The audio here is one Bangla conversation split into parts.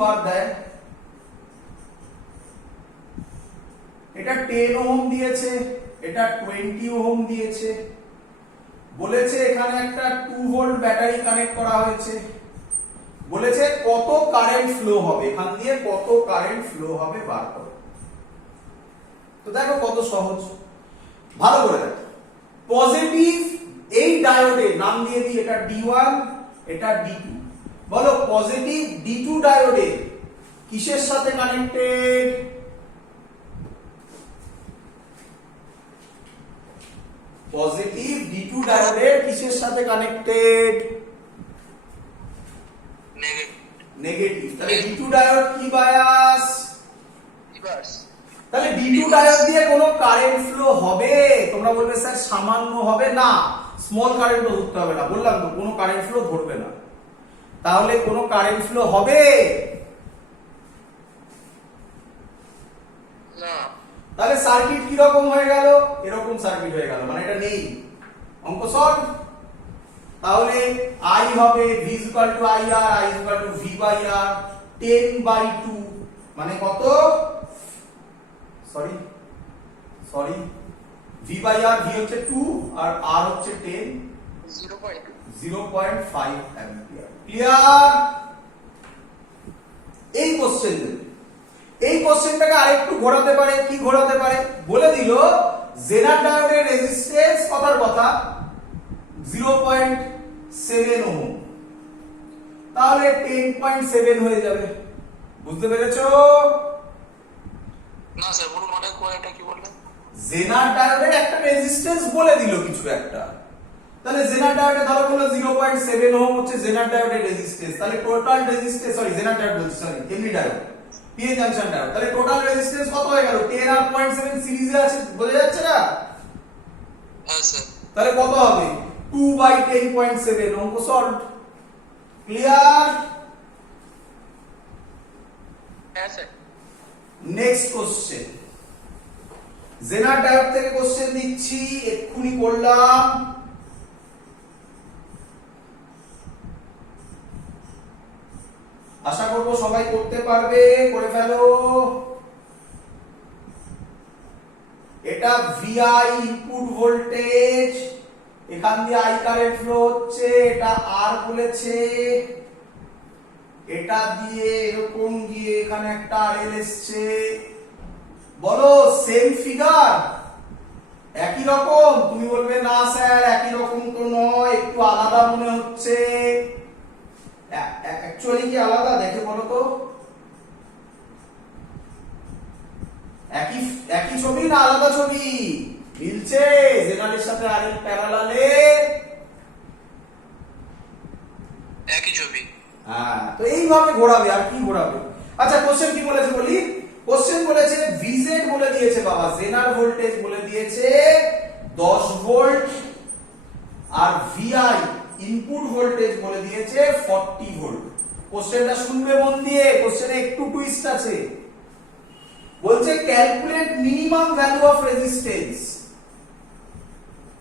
বার দেয়, এটা 10 ওহম দিয়েছে, এটা 20 ওহম দিয়েছে, বলেছে এখানে একটা 2 ভোল্ট ব্যাটারি কানেক্ট করা হয়েছে, বলেছে কত কারেন্ট ফ্লো হবে, এখান দিয়ে কত কারেন্ট ফ্লো হবে বার করো। তো দেখো কত সহজ, ভালো করে দেখো। পজিটিভ এই ডায়োডের নাম দিয়ে দিই, এটা D1 এটা D2, বলো পজিটিভ D2 ডায়োডে কিসের সাথে কানেক্টেড? পজিটিভ D2 ডায়োডের কিসের সাথে কানেক্টেড? নেগেটিভ। তাহলে D2 ডায়োড কি বায়াস? রিভার্স। তাহলে D2 ডায়োড দিয়ে কোনো কারেন্ট ফ্লো হবে? তোমরা বলবে স্যার সামান্য হবে, না স্মল কারেন্ট ধরতে হবে না, বললাম তো কোনো কারেন্ট ফ্লো ধরবে না। তাহলে কোনো কারেন্ট ফ্লো হবে না, তাহলে সার্কিট কি রকম হয়ে গেল? এরকম সার্কিট হয়ে গেল, মানে এটা নেই। অঙ্ক সলভ। তাহলে I হবে V = IR, I = V/R, 10/2 মানে কত? সরি V/R, V হচ্ছে 2 আর R হচ্ছে 10, 0.5 অ্যাম্পিয়ার। ক্লিয়ার? এই কোশ্চেনটাকে আরেকটু ঘোরাতে পারে, কি ঘোরাতে পারে? বলে দিল জেনার ডায়োডের রেজিস্ট্যান্স কথার কথা 0.7 ওহম, তাহলে 10.7 হয়ে যাবে। বুঝতে পেরেছো? না স্যার পুরো মডেল কোয়াটা কি বললেন? জেনার ডায়োডের একটা রেজিস্ট্যান্স বলে দিল কিছু একটা, তাহলে জেনার ডায়োডে ধরো বললো 0.7 ওহম হচ্ছে জেনার ডায়োডের রেজিস্ট্যান্স, তাহলে টোটাল রেজিস্ট্যান্স, সরি জেনার ডায়োড বলছি, সরি কেমনি ডায়োড, পিএন জাংশন ডায়োড, তাহলে টোটাল রেজিস্ট্যান্স কত হয়ে গেল? 10 আর 0.7 সিরিজে আছে, বোঝা যাচ্ছে না? হ্যাঁ স্যার। তাহলে কত হবে? 2/10.7। অঙ্ক সলভ। ক্লিয়ার? হ্যাঁ স্যার। নেক্সট কোশ্চেন, জেনার ডায়োড থেকে কোশ্চেন দিচ্ছি, এক্ষুনি করলাম। আশা করব সবাই করতে পারবে, করে ফেলো। এটা VI ইনপুট ভোল্টেজ, এখান দিয়ে I কারেন্ট ফ্লো হচ্ছে, এটা R বলেছে, এটা দিয়ে এরকম গিয়ে এখানে একটা RL এসছে। বলো সেম ফিগার, একই রকম? তুমি বলবে না স্যার একই রকম তো নয়, একটু আলাদা মনে হচ্ছে। অ্যাকচুয়ালি কি আলাদা দেখে বলো তো? একই ছবি না আলাদা ছবি? মিলছে, জেনারের সাথে আরএল প্যারালালে একই ছবি। হ্যাঁ, তো এইভাবে ঘোরাবে, আর কি ঘোরাবে। আচ্ছা কোশ্চেন কি বলেছে বলি? কোশ্চেন বলেছে VZ বলে দিয়েছে বাবা, জেনার ভোল্টেজ বলে দিয়েছে 10 ভোল্ট, আর VI ইনপুট ভোল্টেজ বলে দিয়েছে 40 ভোল্ট। কোশ্চেনটা শুনবে মন দিয়ে, কোশ্চেনে একটু টুইস্ট আছে। বলছে calculate minimum value of resistance,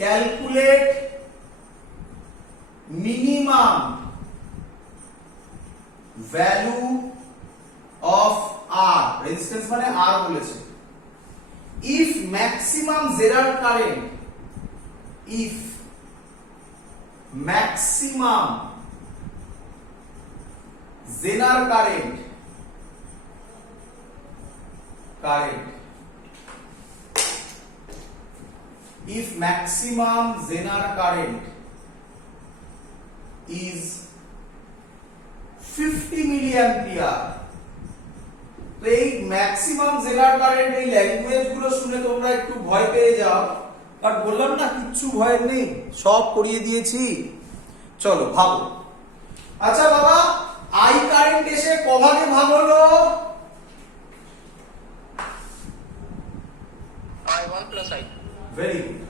calculate minimum value of R, resistance মানে R বলেছে, if maximum zener current, if maximum zener current if maximum zener current is 50 milliampere, তো এই ম্যাক্সিমাম জেনার কারেন্ট এই ল্যাঙ্গুয়েজ গুলো শুনে তোমরা একটু ভয় পেয়ে যাও, বাট বললাম না কিচ্ছু ভয় নেই, সব করিয়ে দিয়েছি। চলো ভাবো। আচ্ছা বাবা, আই কারেন্ট এসে কভাগে ভাগ হলো? I1 + I2। Very good.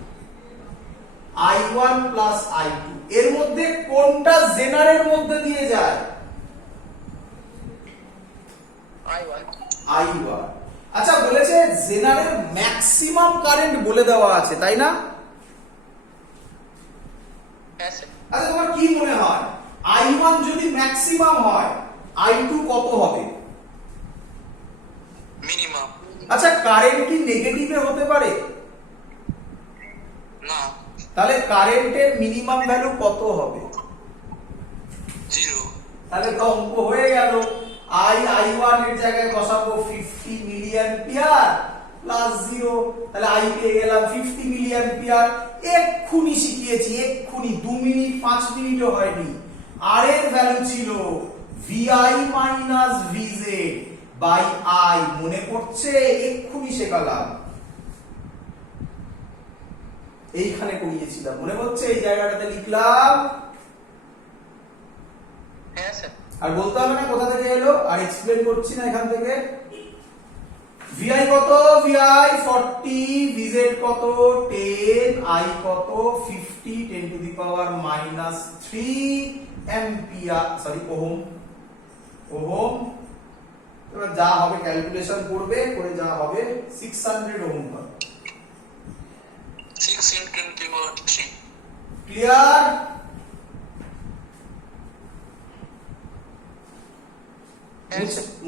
I1 + I2, এর মধ্যে কোনটা জেনারের মধ্যে দিয়ে যায়? I1। আচ্ছা বলেছে জেনারের ম্যাক্সিমাম কারেন্ট বলে দেওয়া আছে, তাই না? আচ্ছা তোমার কি মনে হয় I1 যদি ম্যাক্সিমাম হয় I2 কত হবে? মিনিমাম। আচ্ছা কারেন্ট কি নেগেটিভে হতে পারে? না। তাহলে কারেন্টের মিনিমাম ভ্যালু কত হবে? 0। তাহলে তো অঙ্ক হয়ে গেল। I1 এর জায়গায় বসাবো 50 মিলি অ্যাম্পিয়ার প্লাস 0, তাহলে I পেয়ে গেলাম 50 মিলি অ্যাম্পিয়ার। এক্ষুনি শিখিয়েছি, এক্ষুনি 2 মিনিট 5 মিনিটও হয়নি। আর এর ভ্যালু ছিল VI minus VZ by I, মনে পড়ছে? এক্ষুনি শেখালাম, এইখানে করিয়েছিলাম, মনে পড়ছে? এই জায়গাটাতে লিখলাম। হ্যাঁ স্যার। আর বলতে হবে না কোথা থেকে এলো, আর এক্সপ্লেন করছি না এখান থেকে। VI কত? VI 40, VZ কত? 10, I কত? 50, 10 to the power minus 3 ampere, sorry ohm. Ohm. এবার যা হবে ক্যালকুলেশন করবে, করে যা হবে 600 ওহম হবে। 6 × 10⁻³ ক্লিয়ার?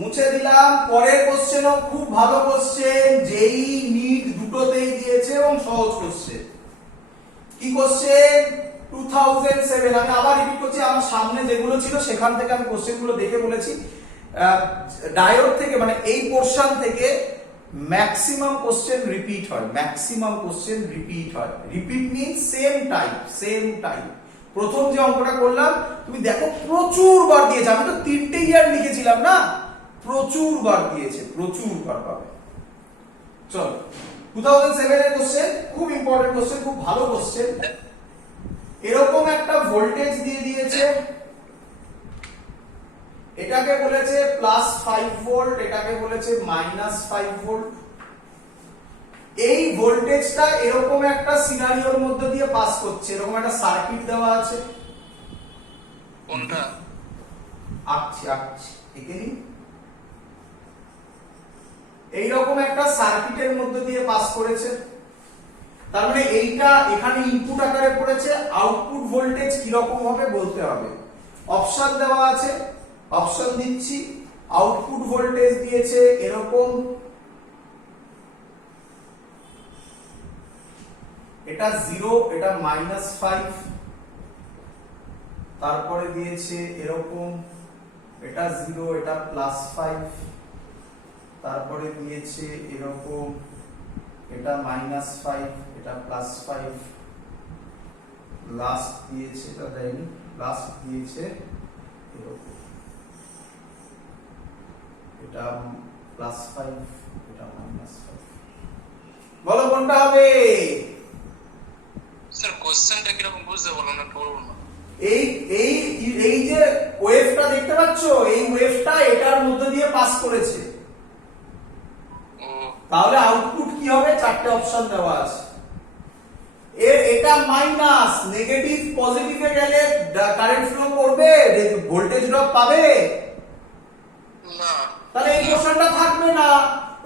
মুছে দিলাম। পরের কোশ্চেনও খুব ভালো কোশ্চেন, যেই নিট দুটোতেই দিয়েছে এবং সহজ কোশ্চেন। কি কোশ্চেন? 2007, আমি আবার রিপিট করছি, আমার সামনে যেগুলো ছিল সেখান থেকে আমি কোশ্চেনগুলো দেখে বলেছি। ডায়োড থেকে, মানে এই পোরশন থেকে ম্যাক্সিমাম কোশ্চেন রিপিট হয়, ম্যাক্সিমাম কোশ্চেন রিপিট হয়। Repeat means same type, same type. প্রথম যে অঙ্কটা করলাম তুমি দেখো প্রচুর বার দিয়েছে, আমি তো 3টে ইয়ার লিখেছিলাম না, প্রচুর বার দিয়েছে, প্রচুর বার পাবে। চলো 2007 এর কোশ্চেন, খুব ইম্পর্টেন্ট কোশ্চেন, খুব ভালো কোশ্চেন। এরকম একটা ভোল্টেজ দিয়ে দিয়েছে, এটাকে বলেছে +5 ভোল্ট, এটাকে বলেছে -5 ভোল্ট। এই ভোল্টেজটা এরকম একটা সিনারিওর মধ্যে দিয়ে পাস করছে, এরকম একটা সার্কিট দেওয়া আছে। কোনটা? আচ্ছা আচ্ছা, এখানে এইরকম একটা সার্কিটের মধ্যে দিয়ে পাস করেছে। তার মানে এইটা এখানে ইনপুট আকারে পড়েছে, আউটপুট ভোল্টেজ কি রকম হবে বলতে হবে। অপশন দেওয়া আছে, অপশন দিচ্ছি। আউটপুট ভোল্টেজ দিয়েছে এরকম, এটা 0, এটা -5, তারপরে দিয়েছে এরকম, এটা 0, এটা +5, তারপরে দিয়েছে এরকম, এটা -5, এটা +5, লাস্ট দিয়েছে, এটা দেয়নি, লাস্ট দিয়েছে এরকম, এটা +5, এটা -5। বলো কোনটা হবে? স্যার কোশ্চেনটা কি রকম বুঝতে পারলাম না, একটু বলুন না। এই এই এই যে ওয়েভটা দেখতে পাচ্ছো, এই ওয়েভটা এটার মধ্যে দিয়ে পাস করেছে। ও তাহলে আউটপুট কি হবে? 4টে অপশন দেওয়া আছে। এটা মাইনাস, নেগেটিভ পজিটিভে গেলে কারেন্ট ফ্লো করবে, ভোল্টেজ ড্রপ পাবে না। তাহলে এই পোরশনটা থাকবে না।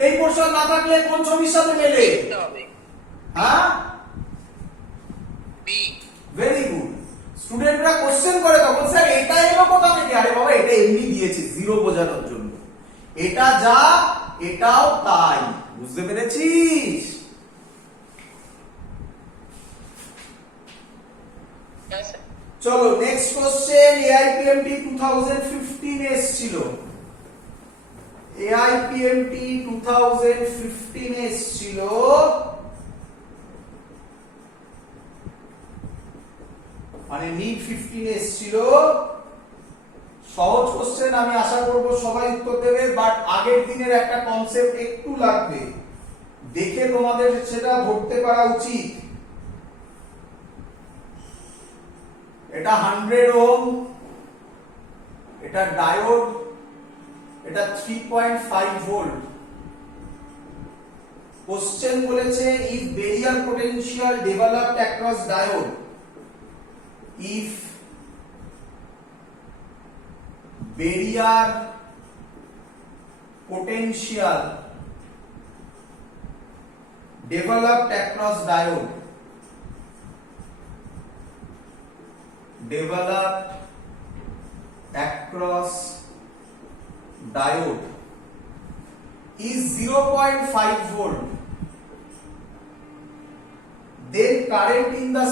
এই পোরশন না থাকলে কোন ছবির সাথে মেলে? এটা হবে হ্যাঁ, বি। Very good. স্টুডেন্টরা কোশ্চেন করে তখন, স্যার এটা এলো কোথা থেকে? আরে বাবা, এটা এমনি দিয়েছে জিরো বোঝানোর জন্য। এটা যা এটাও তাই, বুঝতে পেরেছিস? হ্যাঁ স্যার। চলো নেক্সট কোশ্চেন। AIPMT 2015 এসেছিল, AIPMT 2015 এসেছিল। মানে নিট 15 এসেছিল। সহজ কোশ্চেন, আমি আশা করব সবাই উত্তর দেবে, বাট আগের দিনের একটা কনসেপ্ট একটু লাগবে, দেখে তোমাদের সেটা ধরতে পারা উচিত। এটা 100 ওহম, এটা ডায়োড, এটা 3.5 ভোল্ট। কোশ্চেন বলেছে if barrier potential developed across diode, if barrier potential developed across diode, developed across diode is 0.5 volt, then current in the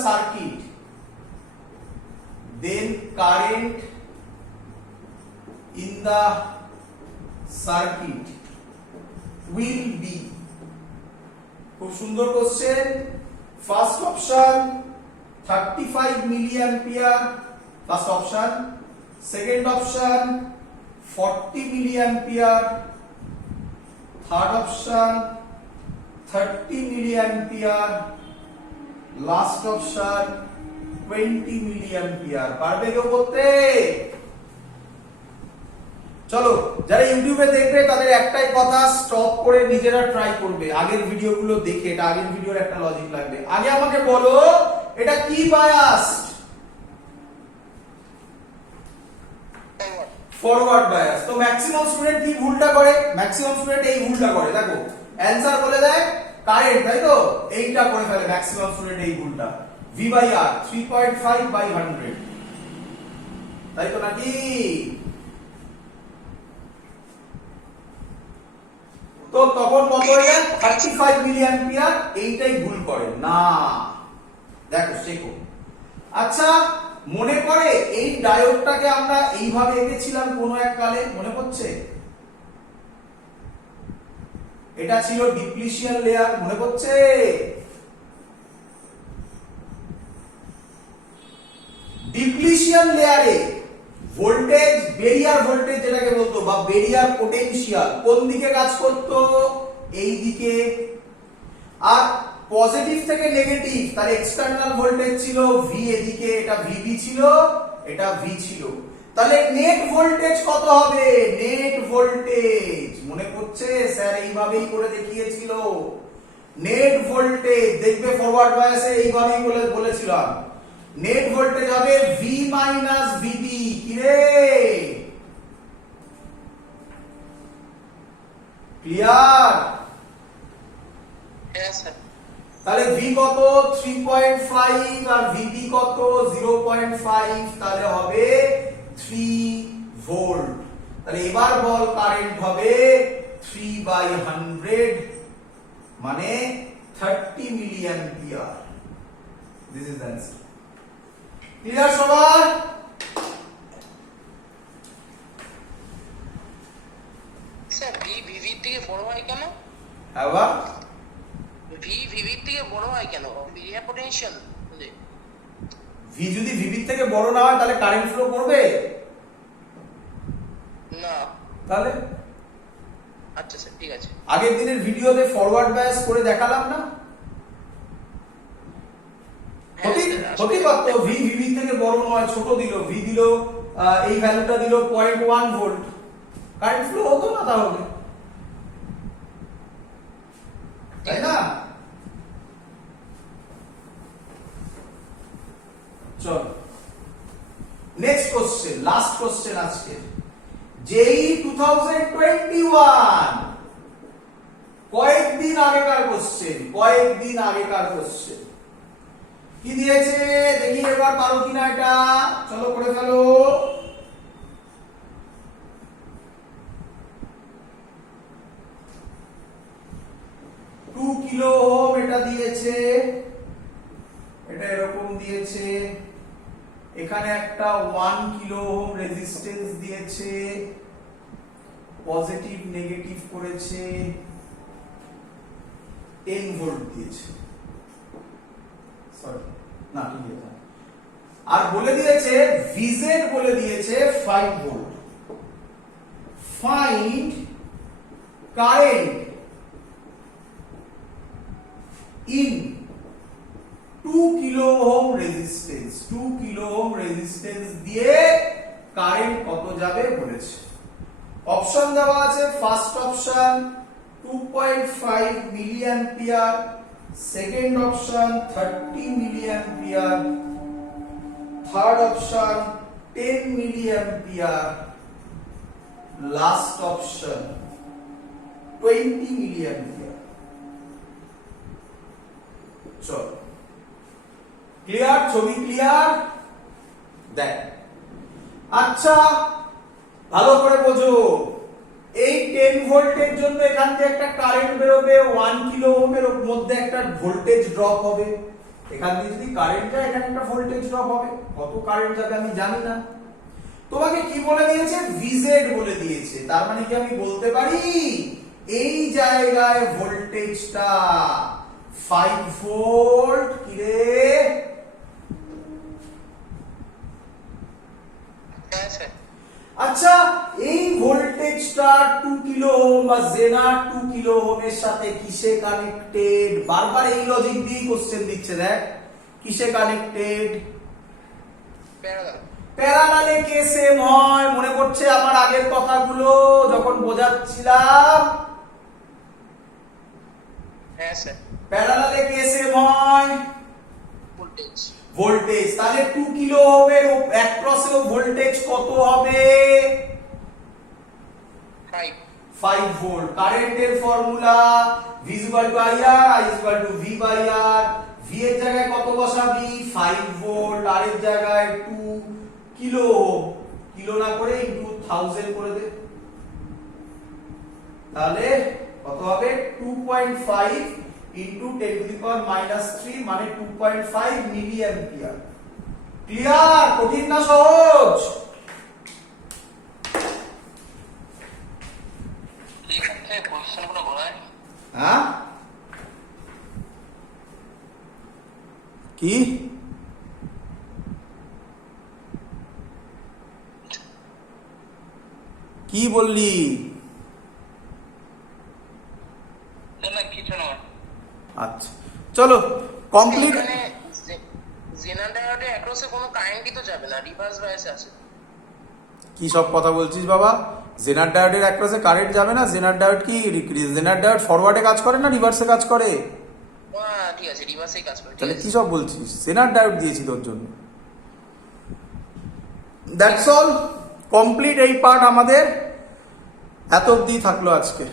circuit will be, খুব সুন্দর question. First option 35 milliampere, first option. Second option 40 milliampere, third option 30 milliampere, last option 20 milliampere। পারবে কেউ করতে? চলো, যারা ইউটিউবে দেখবে তাদের একটাই কথা, স্টপ করে নিজেরা ট্রাই করবে। আগের ভিডিওগুলো দেখে, এটা আগের ভিডিওর একটা লজিক লাগবে। আগে আমাকে বলো এটা কি বায়াসড? Forward bias. তো ম্যাক্সিমাম স্টুডেন্ট কি ভুলটা করে? ম্যাক্সিমাম স্টুডেন্ট এই ভুলটা করে। দেখো অ্যানসার বলে দেয় কারেন্ট, তাই তো? এইটা করে ফেলে ম্যাক্সিমাম স্টুডেন্ট, এই ভুলটা। V by R 3.5 by 100, তাই তো নাকি? তো তখন কত হয়ে যায়? 35 মিলিঅ্যাম্পিয়ার। এইটাই ভুল করে না। দেখো শেখো। আচ্ছা, মনে পড়ে এই ডায়োডটাকে আমরা এইভাবে এঁকেছিলাম কোন এক কালে, মনে পড়ছে? এটা ছিল ডিপ্লিশন লেয়ার, মনে পড়ছে? ডিপ্লিশন লেয়ারে ভোল্টেজ, বেরিয়ার ভোল্টেজ যেটাকে বলতো, বা বেরিয়ার পোটেনশিয়াল কোন দিকে কাজ করত? এই দিকে। আর পজিটিভ থেকে নেগেটিভ তার এক্সটার্নাল ভোল্টেজ ছিল ভি, এদিকে এটা ভিবি ছিল, এটা ভি ছিল। তাহলে নেট ভোল্টেজ কত হবে? নেট ভোল্টেজ মনে পড়ছে? স্যার এইভাবেই করে দেখিয়েছিল। নেট ভোল্টেজ দেখবে ফরওয়ার্ড বায়াসে এইভাবেই বলেছিলাম। নেট ভোল্টেজ হবে ভি মাইনাস ভিবি। কি রে, ক্লিয়ার? তাহলে ভি কত? 3.5 আর ভিবি কত? 0.5, তাহলে হবে 3 ভোল্ট। তাহলে এবার বল কারেন্ট হবে 3/100, মানে 30 milliampere. This is the answer. Clear সবার? স্যার ভি ভিভির থেকে বড় হয় কেন? আবার ভি ভিভির থেকে বড় হয় কেন? Barrier potential. ভি যদি ভিবির থেকে বড় না হয় তাহলে কারেন্ট ফ্লো করবে না। তাহলে আচ্ছা স্যার, ঠিক আছে। আগের দিনের ভিডিওতে ফরওয়ার্ড বায়াস করে দেখালাম না? হতে পারতো ভি ভিবি থেকে বড় নয়, ছোট দিল, ভি দিল এই ভ্যালুটা দিল 0.1 ভোল্ট, কারেন্ট ফ্লো হতো না তাহলে, তাই না? চল নেক্সট কোশ্চেন, লাস্ট কোশ্চেন আজকে। জেই 2021 কয়েকদিন আগেকার কোশ্চেন। কি দিয়েছে দেখি এবার পারো কিনা এটা। চলো করে ফেলো। টু কিলো ওহম এটা দিয়েছে, এটা এরকম দিয়েছে। এখানে একটা 1 কিলো ওহম রেজিস্ট্যান্স দিয়েছে, পজিটিভ নেগেটিভ করেছে, 10 ভোল্ট দিয়েছে। সরি না, ঠিক আছে। আর বলে দিয়েছে ভিজেড বলে দিয়েছে 5 volt. Find current in 2 kilo ohm resistance. 2 kilo ohm resistance দিয়ে কারেন্ট কত যাবে বলেছে। অপশন দেওয়া আছে, first option 2.5 milliampere, second option 30 milliampere, third option 10 milliampere, last option 20 milliampere. চল ক্লিয়ার? ছবি ক্লিয়ার? দেখ, আচ্ছা ভালো করে বোঝো। ভোল্টের জন্য এখান থেকে একটা কারেন্ট বেরোবে 1 কিলো ওহমের মধ্যে একটা ভোল্টেজ ড্রপ হবে। এখান থেকে যদি কারেন্ট যায় এখানে একটা ভোল্টেজ ড্রপ হবে। কত কারেন্ট যাবে আমি জানি না। তোমাকে কি বলে দিয়েছে? ভিজেড বলে দিয়েছে। তার মানে কি আমি বলতে পারি এই জায়গায় ভোল্টেজটা 5 ভোল্ট। কি রে? হ্যাঁ স্যার। আচ্ছা, এই ভোল্টেজটা 2 কিলো ওহম বা জেনার 2 কিলো ওহমের সাথে কিসে কানেক্টেড? বারবার এই লজিক দিয়ে কোশ্চেন দিচ্ছে। দেখ কিসে কানেক্টেড? প্যারালাল। প্যারালালে কে সেম হয়? মনে পড়ছে আমার আগের কথাগুলো যখন বোঝাচ্ছিলাম? হ্যাঁ স্যার। প্যারালালে কে সেম হয়? ভোল্টেজ। ভোল্টেজ। তাহলে 2 কিলো ওহমের অ্যাক্রসে ভোল্টেজ কত হবে? 5 ভোল্ট। কারেন্টের formula V = IR, I = V / R। V এর জায়গায় কত বসাবি? 5 ভোল্ট। আর এর জায়গায় 2 কিলো ওহম। কিলো না করে ইনটু 1000 করে দে। তাহলে কত হবে? 2.5 ইনটু 10⁻³ মানে 2.5 মিলি অ্যাম্পিয়ার। ক্লিয়ার? কঠিন না সহজ? এখানে কোশ্চেন গুলো বলা হয়নি। হ্যাঁ কি কি বললি? না কিছু নয়। আচ্ছা চলো কমপ্লিট। এখানে জেনারেল ডায়োডের অ্যাক্রসে কোনো কারেন্টই তো যাবে না, রিভার্স বায়াসে আছে। কি সব কথা বলছিস বাবা? জেনার ডায়োডের অ্যাক্রসে কারেন্ট যাবে না? জেনার ডায়োড কি জেনার ডায়োড ফরওয়ার্ডে কাজ করে না রিভার্সে কাজ করে? ঠিক আছে, রিভার্সেই কাজ করে। তাহলে কি সব বলছিস? জেনার ডায়োড দিয়েছি তোর জন্য। দ্যাটস অল, কমপ্লিট এই পার্ট আমাদের। এত অবধি থাকলো আজকে।